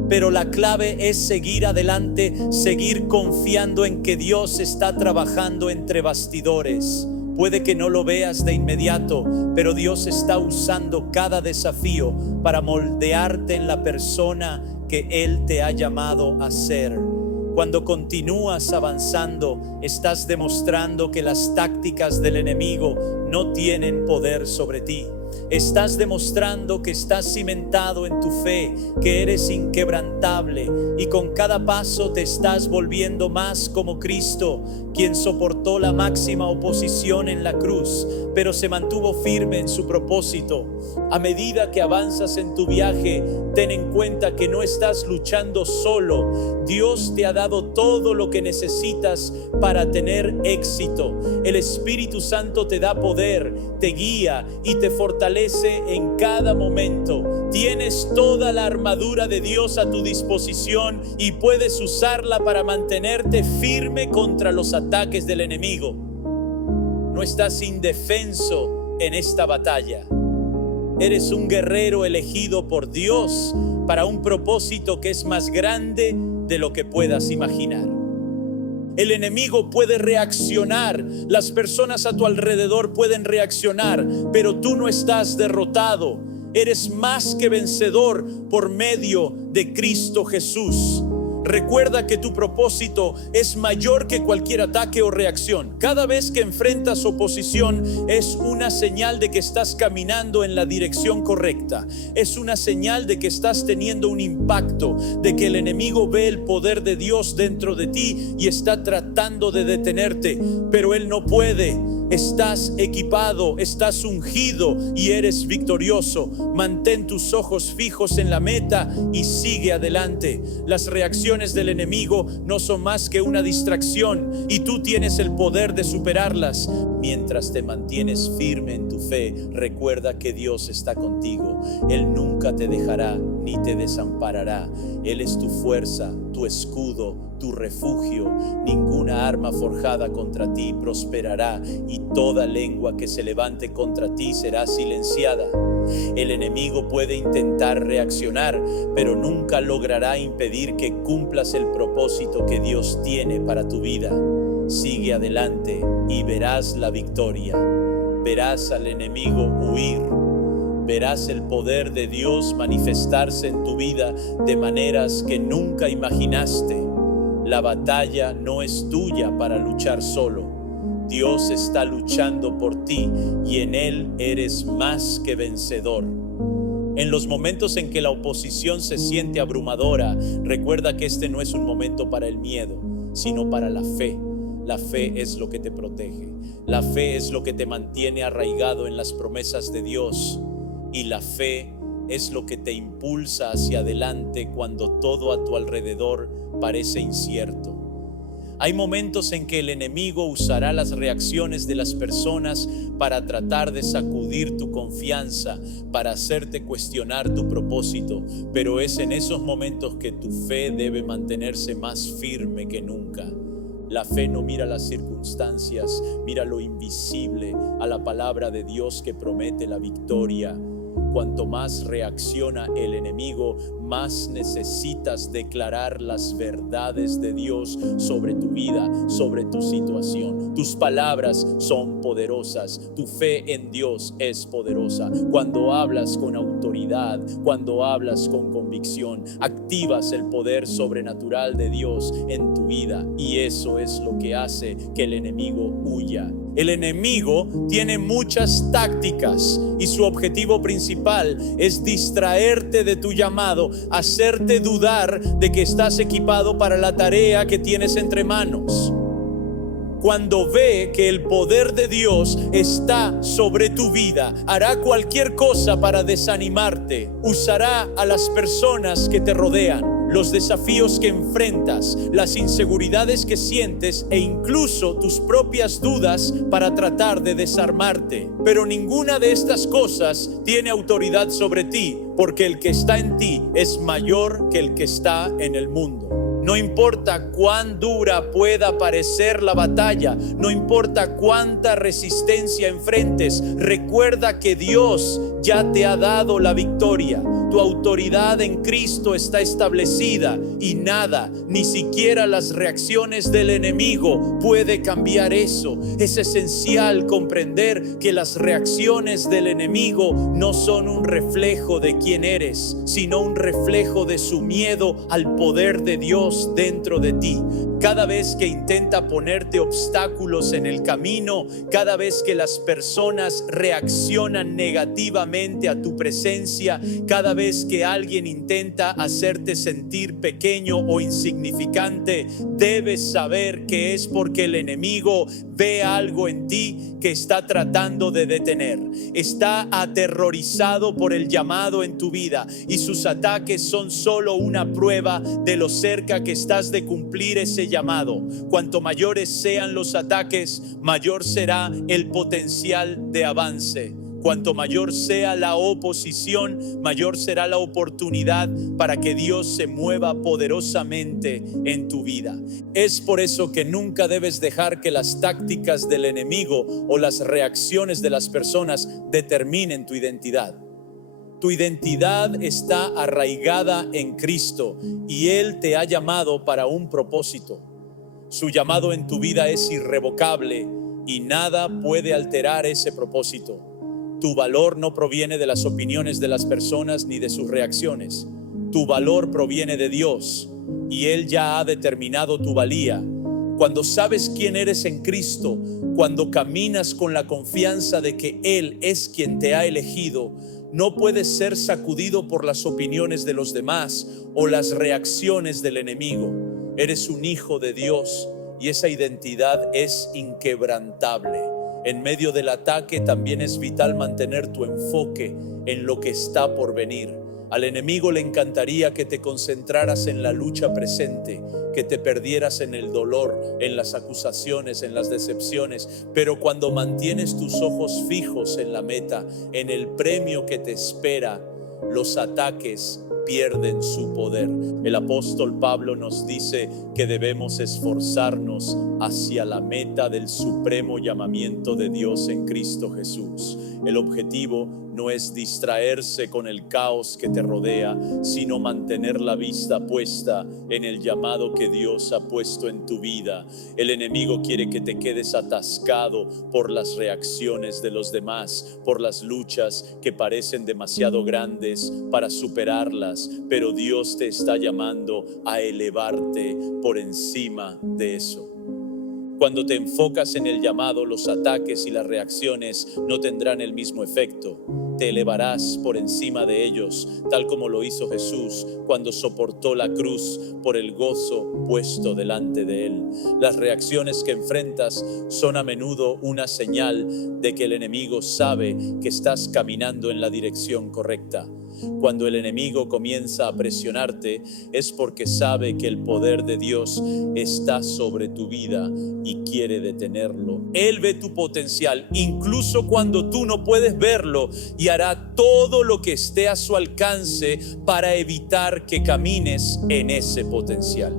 Pero la clave es seguir adelante, seguir confiando en que Dios está trabajando entre bastidores. Puede que no lo veas de inmediato, pero Dios está usando cada desafío para moldearte en la persona que Él te ha llamado a ser. Cuando continúas avanzando, estás demostrando que las tácticas del enemigo no tienen poder sobre ti. Estás demostrando que estás cimentado en tu fe, que eres inquebrantable, y con cada paso te estás volviendo más como Cristo, quien soportó la máxima oposición en la cruz, pero se mantuvo firme en su propósito. A medida que avanzas en tu viaje, ten en cuenta que no estás luchando solo. Dios te ha dado todo lo que necesitas para tener éxito. El Espíritu Santo te da poder, te guía y te fortalece en cada momento. Tienes toda la armadura de Dios a tu disposición y puedes usarla para mantenerte firme contra los ataques del enemigo. No estás indefenso en esta batalla. Eres un guerrero elegido por Dios para un propósito que es más grande de lo que puedas imaginar. El enemigo puede reaccionar, las personas a tu alrededor pueden reaccionar, pero tú no estás derrotado. Eres más que vencedor por medio de Cristo Jesús. Recuerda que tu propósito es mayor que cualquier ataque o reacción. Cada vez que enfrentas oposición es una señal de que estás caminando en la dirección correcta. Es una señal de que estás teniendo un impacto, de que el enemigo ve el poder de Dios dentro de ti y está tratando de detenerte, pero él no puede. Estás equipado, estás ungido y eres victorioso. Mantén tus ojos fijos en la meta y sigue adelante. Las reacciones del enemigo no son más que una distracción y tú tienes el poder de superarlas. Mientras te mantienes firme en tu fe, recuerda que Dios está contigo. Él nunca te dejará ni te desamparará. Él es tu fuerza, tu escudo, tu refugio. Ninguna arma forjada contra ti prosperará, y toda lengua que se levante contra ti será silenciada. El enemigo puede intentar reaccionar, pero nunca logrará impedir que cumplas el propósito que Dios tiene para tu vida. Sigue adelante y verás la victoria. Verás al enemigo huir. Verás el poder de Dios manifestarse en tu vida de maneras que nunca imaginaste. La batalla no es tuya para luchar solo. Dios está luchando por ti y en Él eres más que vencedor. En los momentos en que la oposición se siente abrumadora, recuerda que este no es un momento para el miedo, sino para la fe. La fe es lo que te protege. La fe es lo que te mantiene arraigado en las promesas de Dios. Y la fe es lo que te impulsa hacia adelante cuando todo a tu alrededor parece incierto. Hay momentos en que el enemigo usará las reacciones de las personas para tratar de sacudir tu confianza, para hacerte cuestionar tu propósito, pero es en esos momentos que tu fe debe mantenerse más firme que nunca. La fe no mira las circunstancias, mira lo invisible, a la palabra de Dios que promete la victoria. cuanto más reacciona el enemigo, más necesitas declarar las verdades de Dios sobre tu vida, sobre tu situación. Tus palabras son poderosas, tu fe en Dios es poderosa. Cuando hablas con autoridad, cuando hablas con convicción, activas el poder sobrenatural de Dios en tu vida, y eso es lo que hace que el enemigo huya. El enemigo tiene muchas tácticas y su objetivo principal es distraerte de tu llamado, hacerte dudar de que estás equipado para la tarea que tienes entre manos. Cuando ve que el poder de Dios está sobre tu vida, hará cualquier cosa para desanimarte. Usará a las personas que te rodean, los desafíos que enfrentas, las inseguridades que sientes e incluso tus propias dudas para tratar de desarmarte. Pero ninguna de estas cosas tiene autoridad sobre ti, porque el que está en ti es mayor que el que está en el mundo. No importa cuán dura pueda parecer la batalla, no importa cuánta resistencia enfrentes, recuerda que Dios ya te ha dado la victoria. Tu autoridad en Cristo está establecida y nada, ni siquiera las reacciones del enemigo puede cambiar eso. Es esencial comprender que las reacciones del enemigo no son un reflejo de quién eres, sino un reflejo de su miedo al poder de Dios dentro de ti. Cada vez que intenta ponerte obstáculos en el camino, cada vez que las personas reaccionan negativamente a tu presencia, cada vez que alguien intenta hacerte sentir pequeño o insignificante, debes saber que es porque el enemigo ve algo en ti que está tratando de detener. Está aterrorizado por el llamado en tu vida y sus ataques son solo una prueba de lo cerca que estás de cumplir ese llamado. Cuanto mayores sean los ataques, mayor será el potencial de avance. Cuanto mayor sea la oposición, mayor será la oportunidad para que Dios se mueva poderosamente en tu vida. Es por eso que nunca debes dejar que las tácticas del enemigo o las reacciones de las personas determinen tu identidad. Tu identidad está arraigada en Cristo y Él te ha llamado para un propósito. Su llamado en tu vida es irrevocable y nada puede alterar ese propósito. Tu valor no proviene de las opiniones de las personas ni de sus reacciones. Tu valor proviene de Dios y Él ya ha determinado tu valía. Cuando sabes quién eres en Cristo, cuando caminas con la confianza de que Él es quien te ha elegido, no puedes ser sacudido por las opiniones de los demás o las reacciones del enemigo. Eres un hijo de Dios y esa identidad es inquebrantable. En medio del ataque también es vital mantener tu enfoque en lo que está por venir. Al enemigo le encantaría que te concentraras en la lucha presente, que te perdieras en el dolor, en las acusaciones, en las decepciones. Pero cuando mantienes tus ojos fijos en la meta, en el premio que te espera, los ataques pierden su poder. El apóstol Pablo nos dice que debemos esforzarnos hacia la meta del supremo llamamiento de Dios en Cristo Jesús. El objetivo no es distraerse con el caos que te rodea, sino mantener la vista puesta en el llamado que Dios ha puesto en tu vida. El enemigo quiere que te quedes atascado por las reacciones de los demás, por las luchas que parecen demasiado grandes para superarlas, pero Dios te está llamando a elevarte por encima de eso. Cuando te enfocas en el llamado, los ataques y las reacciones no tendrán el mismo efecto. Te elevarás por encima de ellos, tal como lo hizo Jesús cuando soportó la cruz por el gozo puesto delante de él. Las reacciones que enfrentas son a menudo una señal de que el enemigo sabe que estás caminando en la dirección correcta. Cuando el enemigo comienza a presionarte, es porque sabe que el poder de Dios está sobre tu vida y quiere detenerlo. Él ve tu potencial, incluso cuando tú no puedes verlo, y hará todo lo que esté a su alcance para evitar que camines en ese potencial.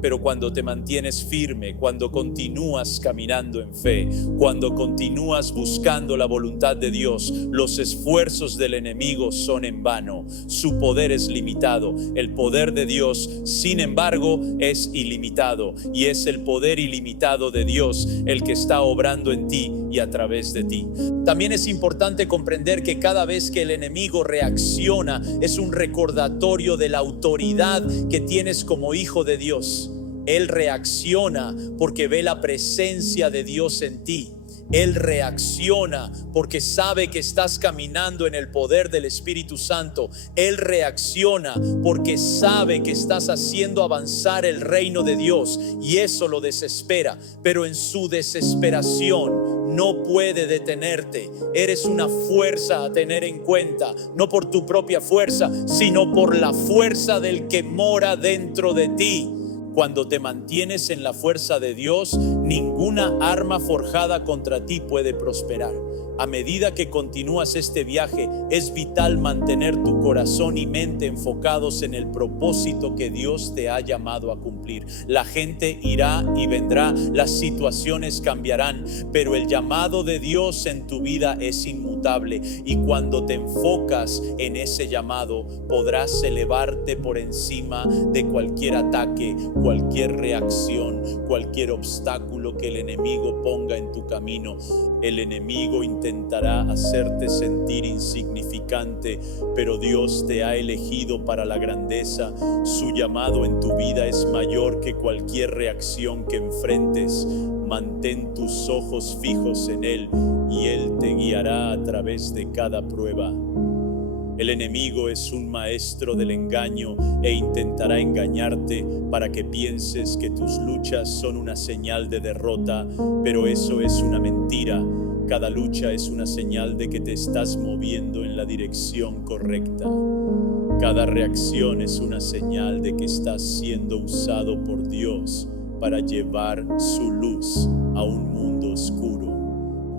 Pero cuando te mantienes firme, cuando continúas caminando en fe, cuando continúas buscando la voluntad de Dios, los esfuerzos del enemigo son en vano. Su poder es limitado. El poder de Dios, sin embargo, es ilimitado. Y es el poder ilimitado de Dios el que está obrando en ti y a través de ti. También es importante comprender que cada vez que el enemigo reacciona, es un recordatorio de la autoridad que tienes como hijo de Dios. Él reacciona porque ve la presencia de Dios en ti. Él reacciona porque sabe que estás caminando en el poder del Espíritu Santo. Él reacciona porque sabe que estás haciendo avanzar el reino de Dios, y eso lo desespera. Pero en su desesperación no puede detenerte. Eres una fuerza a tener en cuenta, no por tu propia fuerza, sino por la fuerza del que mora dentro de ti. Cuando te mantienes en la fuerza de Dios, ninguna arma forjada contra ti puede prosperar. A medida que continúas este viaje, es vital mantener tu corazón y mente enfocados en el propósito que Dios te ha llamado a cumplir. La gente irá y vendrá, las situaciones cambiarán, pero el llamado de Dios en tu vida es inmutable, y cuando te enfocas en ese llamado, podrás elevarte por encima de cualquier ataque, cualquier reacción, cualquier obstáculo que el enemigo ponga en tu camino. El enemigo intentará hacerte sentir insignificante, pero Dios te ha elegido para la grandeza. Su llamado en tu vida es mayor que cualquier reacción que enfrentes. Mantén tus ojos fijos en Él y Él te guiará a través de cada prueba. El enemigo es un maestro del engaño e intentará engañarte para que pienses que tus luchas son una señal de derrota, pero eso es una mentira. Cada lucha es una señal de que te estás moviendo en la dirección correcta. Cada reacción es una señal de que estás siendo usado por Dios para llevar su luz a un mundo oscuro.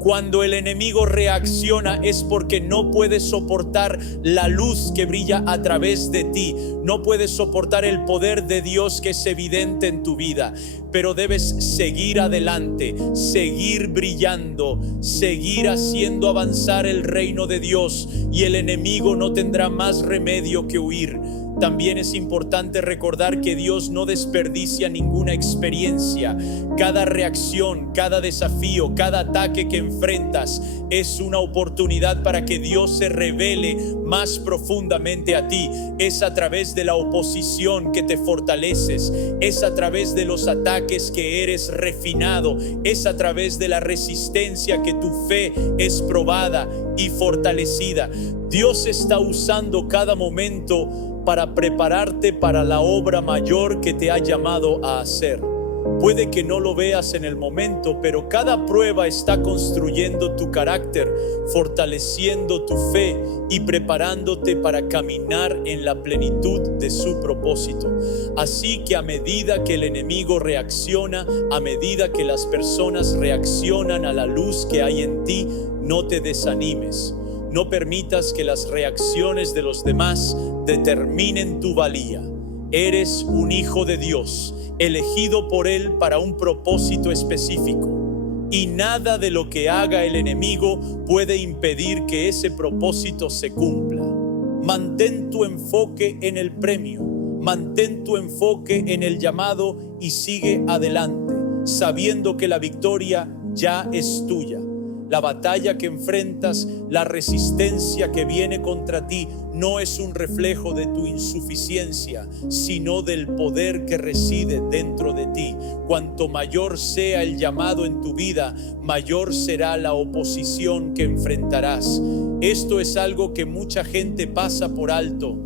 Cuando el enemigo reacciona es porque no puede soportar la luz que brilla a través de ti. No puede soportar el poder de Dios que es evidente en tu vida. Pero debes seguir adelante, seguir brillando, seguir haciendo avanzar el reino de Dios, y el enemigo no tendrá más remedio que huir. También es importante recordar que Dios no desperdicia ninguna experiencia. Cada reacción, cada desafío, cada ataque que enfrentas es una oportunidad para que Dios se revele más profundamente a ti. Es a través de la oposición que te fortaleces. Es a través de los ataques que eres refinado. Es a través de la resistencia que tu fe es probada y fortalecida. Dios está usando cada momento para prepararte para la obra mayor que te ha llamado a hacer. Puede que no lo veas en el momento, pero cada prueba está construyendo tu carácter, fortaleciendo tu fe y preparándote para caminar en la plenitud de su propósito. Así que a medida que el enemigo reacciona, a medida que las personas reaccionan a la luz que hay en ti, no te desanimes. No permitas que las reacciones de los demás determinen tu valía. Eres un hijo de Dios, elegido por Él para un propósito específico. Y nada de lo que haga el enemigo puede impedir que ese propósito se cumpla. Mantén tu enfoque en el premio. Mantén tu enfoque en el llamado y sigue adelante, sabiendo que la victoria ya es tuya. La batalla que enfrentas, la resistencia que viene contra ti, no es un reflejo de tu insuficiencia, sino del poder que reside dentro de ti. Cuanto mayor sea el llamado en tu vida, mayor será la oposición que enfrentarás. Esto es algo que mucha gente pasa por alto.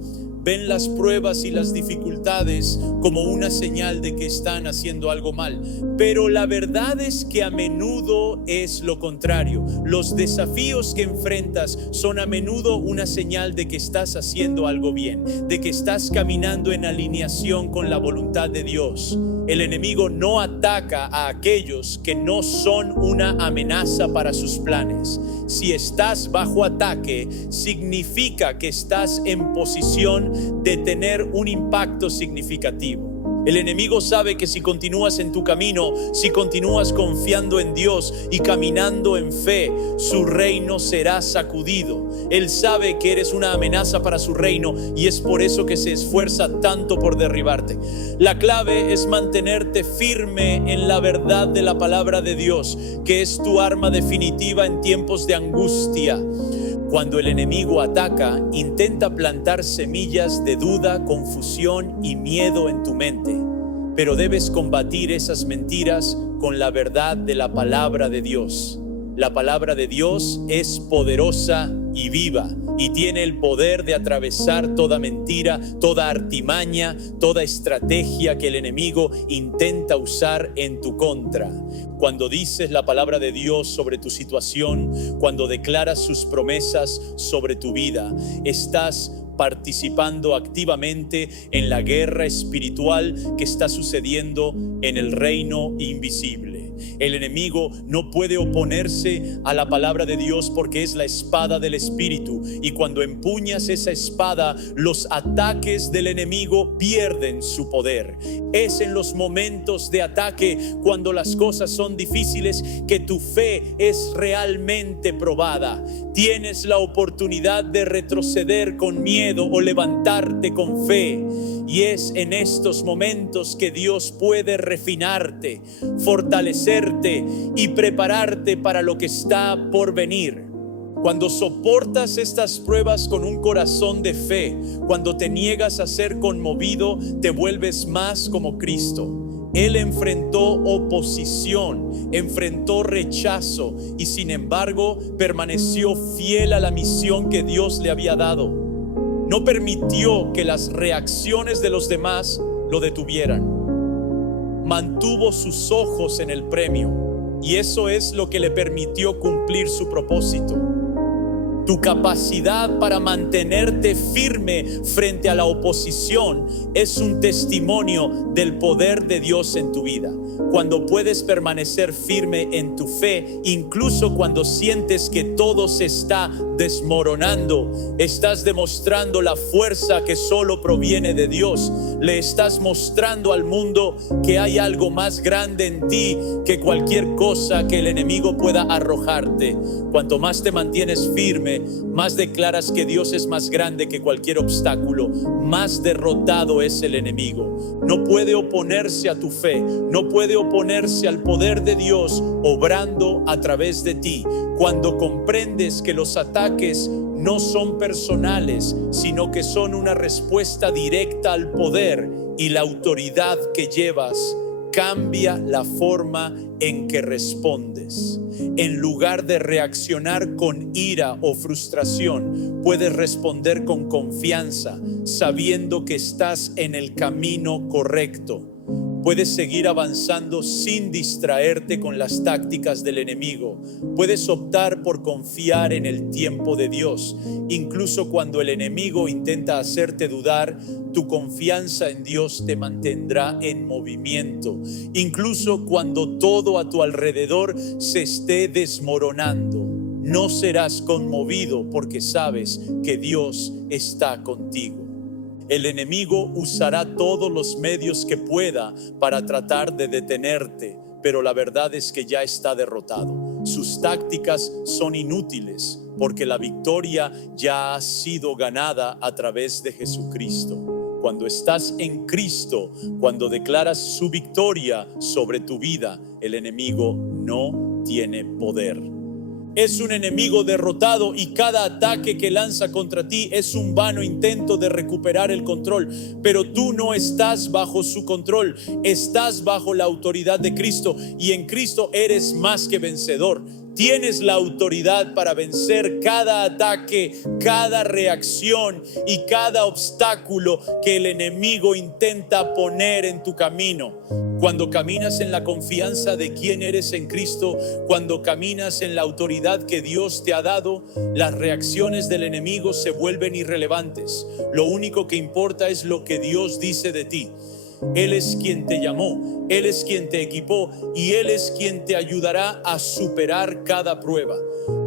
Ven las pruebas y las dificultades como una señal de que están haciendo algo mal. Pero la verdad es que a menudo es lo contrario. Los desafíos que enfrentas son a menudo una señal de que estás haciendo algo bien, de que estás caminando en alineación con la voluntad de Dios. El enemigo no ataca a aquellos que no son una amenaza para sus planes. Si estás bajo ataque, significa que estás en posición de tener un impacto significativo. El enemigo sabe que si continúas en tu camino, si continúas confiando en Dios y caminando en fe, su reino será sacudido. Él sabe que eres una amenaza para su reino y es por eso que se esfuerza tanto por derribarte. La clave es mantenerte firme en la verdad de la palabra de Dios, que es tu arma definitiva en tiempos de angustia. Cuando el enemigo ataca, intenta plantar semillas de duda, confusión y miedo en tu mente. Pero debes combatir esas mentiras con la verdad de la palabra de Dios. La palabra de Dios es poderosa y viva y tiene el poder de atravesar toda mentira, toda artimaña, toda estrategia que el enemigo intenta usar en tu contra. Cuando dices la palabra de Dios sobre tu situación, cuando declaras sus promesas sobre tu vida, estás participando activamente en la guerra espiritual que está sucediendo en el reino invisible. El enemigo no puede oponerse a la palabra de Dios porque es la espada del Espíritu, y cuando empuñas esa espada, los ataques del enemigo pierden su poder. Es en los momentos de ataque, cuando las cosas son difíciles, que tu fe es realmente probada. Tienes la oportunidad de retroceder con miedo o levantarte con fe. Y es en estos momentos que Dios puede refinarte, fortalecerte y prepararte para lo que está por venir. Cuando soportas estas pruebas con un corazón de fe, cuando te niegas a ser conmovido, te vuelves más como Cristo. Él enfrentó oposición, enfrentó rechazo y sin embargo permaneció fiel a la misión que Dios le había dado. No permitió que las reacciones de los demás lo detuvieran. Mantuvo sus ojos en el premio y eso es lo que le permitió cumplir su propósito. Tu capacidad para mantenerte firme frente a la oposición es un testimonio del poder de Dios en tu vida. Cuando puedes permanecer firme en tu fe, incluso cuando sientes que todo se está desmoronando, estás demostrando la fuerza que solo proviene de Dios. Le estás mostrando al mundo que hay algo más grande en ti que cualquier cosa que el enemigo pueda arrojarte. Cuanto más te mantienes firme, más declaras que Dios es más grande que cualquier obstáculo, más derrotado es el enemigo. No puede oponerse a tu fe, no puede oponerse al poder de Dios obrando a través de ti. Cuando comprendes que los ataques no son personales, sino que son una respuesta directa al poder y la autoridad que llevas, cambia la forma en que respondes. En lugar de reaccionar con ira o frustración, puedes responder con confianza, sabiendo que estás en el camino correcto. Puedes seguir avanzando sin distraerte con las tácticas del enemigo. Puedes optar por confiar en el tiempo de Dios. Incluso cuando el enemigo intenta hacerte dudar, tu confianza en Dios te mantendrá en movimiento. Incluso cuando todo a tu alrededor se esté desmoronando, no serás conmovido porque sabes que Dios está contigo. El enemigo usará todos los medios que pueda para tratar de detenerte, pero la verdad es que ya está derrotado. Sus tácticas son inútiles porque la victoria ya ha sido ganada a través de Jesucristo. Cuando estás en Cristo, cuando declaras su victoria sobre tu vida, el enemigo no tiene poder. Es un enemigo derrotado y cada ataque que lanza contra ti es un vano intento de recuperar el control. Pero tú no estás bajo su control, estás bajo la autoridad de Cristo y en Cristo eres más que vencedor. Tienes la autoridad para vencer cada ataque, cada reacción y cada obstáculo que el enemigo intenta poner en tu camino. Cuando caminas en la confianza de quién eres en Cristo, cuando caminas en la autoridad que Dios te ha dado, las reacciones del enemigo se vuelven irrelevantes. Lo único que importa es lo que Dios dice de ti. Él es quien te llamó, Él es quien te equipó y Él es quien te ayudará a superar cada prueba.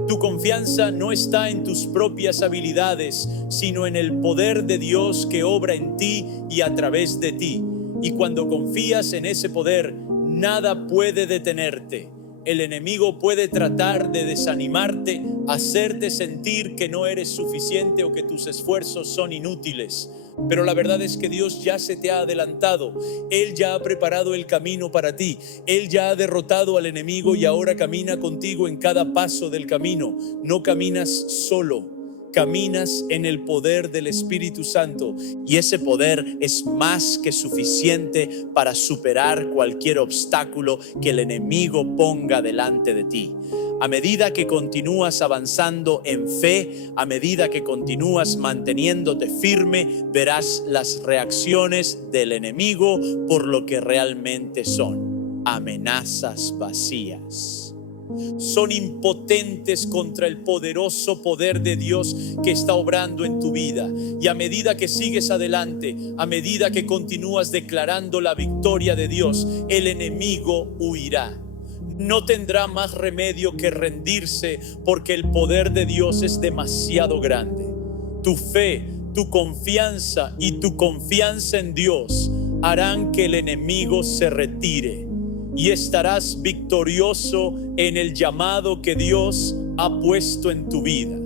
Tu confianza no está en tus propias habilidades, sino en el poder de Dios que obra en ti y a través de ti. Y cuando confías en ese poder, nada puede detenerte. El enemigo puede tratar de desanimarte, hacerte sentir que no eres suficiente o que tus esfuerzos son inútiles. Pero la verdad es que Dios ya se te ha adelantado. Él ya ha preparado el camino para ti. Él ya ha derrotado al enemigo y ahora camina contigo en cada paso del camino. No caminas solo, caminas en el poder del Espíritu Santo. Y ese poder es más que suficiente para superar cualquier obstáculo que el enemigo ponga delante de ti. A medida que continúas avanzando en fe, a medida que continúas manteniéndote firme, verás las reacciones del enemigo por lo que realmente son: amenazas vacías. Son impotentes contra el poderoso poder de Dios que está obrando en tu vida. Y a medida que sigues adelante, a medida que continúas declarando la victoria de Dios, el enemigo huirá. No tendrá más remedio que rendirse, porque el poder de Dios es demasiado grande. Tu fe, tu confianza y tu confianza en Dios harán que el enemigo se retire, y estarás victorioso en el llamado que Dios ha puesto en tu vida.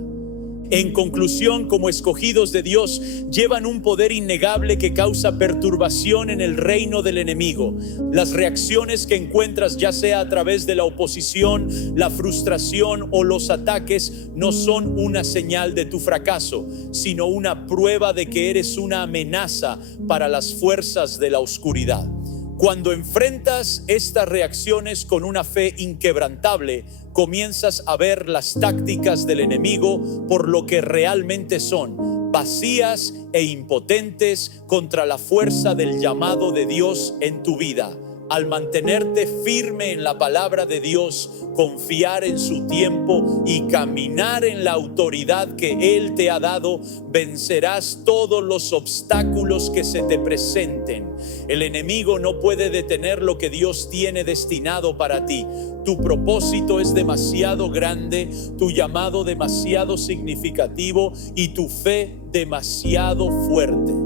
En conclusión, como escogidos de Dios, llevan un poder innegable que causa perturbación en el reino del enemigo. Las reacciones que encuentras, ya sea a través de la oposición, la frustración o los ataques, no son una señal de tu fracaso, sino una prueba de que eres una amenaza para las fuerzas de la oscuridad. Cuando enfrentas estas reacciones con una fe inquebrantable, comienzas a ver las tácticas del enemigo por lo que realmente son: vacías e impotentes contra la fuerza del llamado de Dios en tu vida. Al mantenerte firme en la palabra de Dios, confiar en su tiempo y caminar en la autoridad que Él te ha dado, vencerás todos los obstáculos que se te presenten. El enemigo no puede detener lo que Dios tiene destinado para ti. Tu propósito es demasiado grande, tu llamado demasiado significativo y tu fe demasiado fuerte.